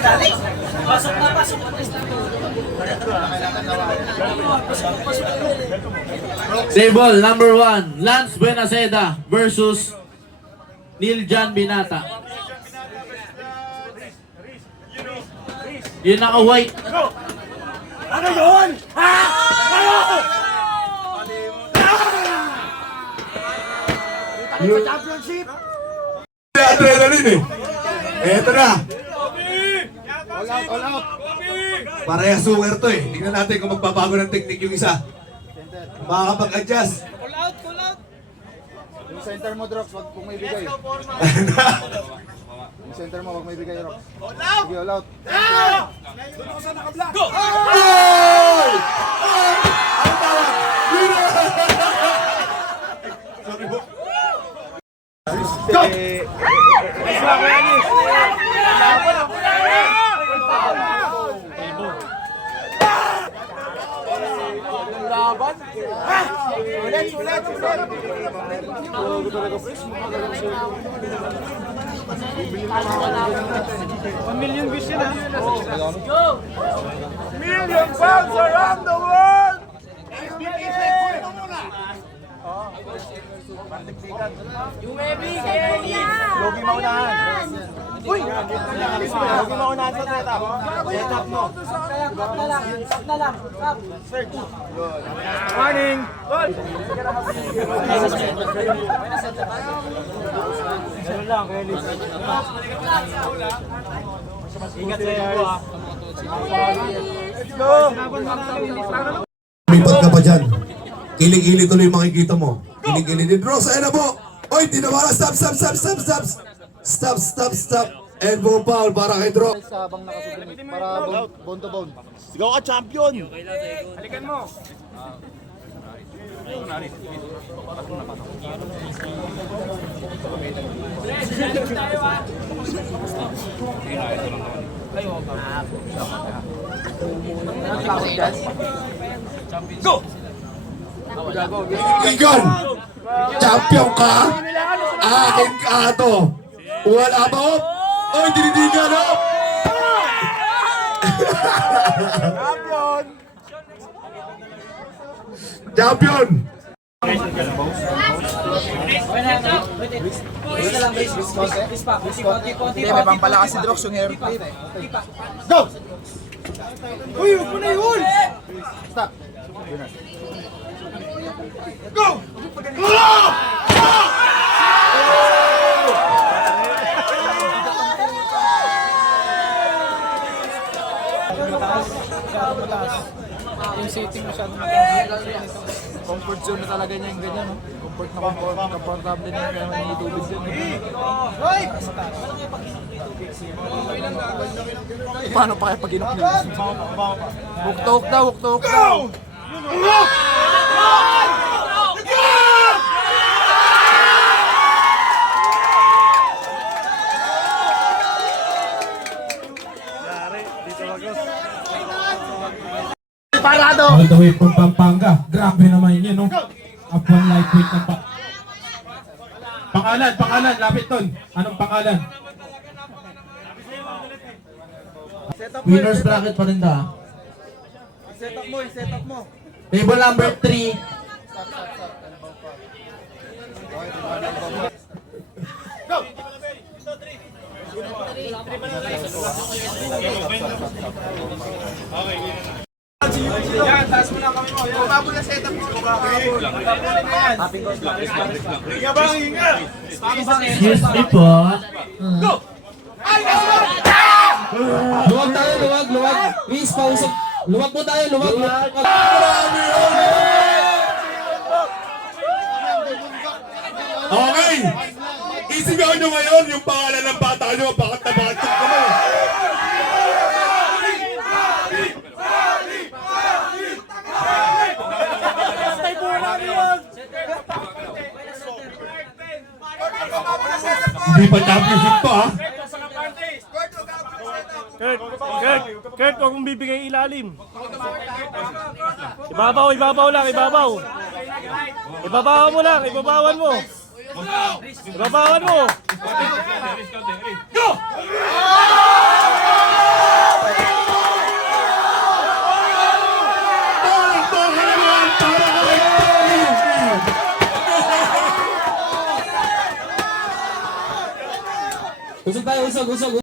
Pasok na, pasok na. Table number 1, Lance Buenaseda versus Niljan Binata. Yun naka-white. Ano yun? Ha? Ano? Yun. Championship! Adrenaline eh. Eto na. All out. Parehas suwer to eh. Tingnan natin kung magbabago ng technique yung isa. Makakapag-adjust. All out. Yung center mo, Drox, wag pong may bigay. Yung center mo, wag may bigay, Drox. Sige, all out. Doon ako sa nakablock. Go! Oy! Ang tawag! Sorry po. Go! Million views yun ah. Million fans around the world! Yung Ebi, Logi maunahan. Uy! Logi maunahan sa setup. Setup mo. Na lang. Morning! Ganun lang, Kelis. Ingat kayo ah. Let's go! Lipat ka pa dyan. Kilig-kilig tuloy yung makikita mo. Kilig-kilig ni Drox. Ayun na po. Oy, tinawala. Stop. Elbow foul para kay Drox. Sa habang nakasubin, para bone to bone. Sigaw ka, champion! Halikan mo! Go! Igan! Champion ka? Akin ka to. Wala ba ho? Oy, dinidigan ho! Champion! Hindi, may pampalakas si Drox yung hair flip. Go! Uy, huwag mo na yun! Stop. Go! Yung sitting masyado mataas. Comfort zone na talaga niya yung ganyan. No? Comfortable niya kaya may tubig dyan. Hoy! Paano pa kaya pag inok niya? Huktok daw. Parado! All the way from Pampanga. Grabe naman yun, no? Up one lightweight ng Pangalan, lapit ton. Anong pangalan? Winners bracket pa rin da. Setup mo. Table number 3, Yan, taas mo na kami mo. Baba mo na setup mo. Hinga ba? Hinga! excuse me po. Go! Ay, naman! Luwag tayo, luwag. Please, pausap. Luwag po tayo, luwag. Okay! Isipin nyo ngayon yung pangalan ng bata nyo. Bakit na bakit yung kamay? Hindi pa championship to ha? Kurt, huwag mong bibigay ilalim. Ibabaw lang, ibabaw. Ibabawan mo lang, ibabawan mo. Ibabawan mo. Go! Usog tayo, usog.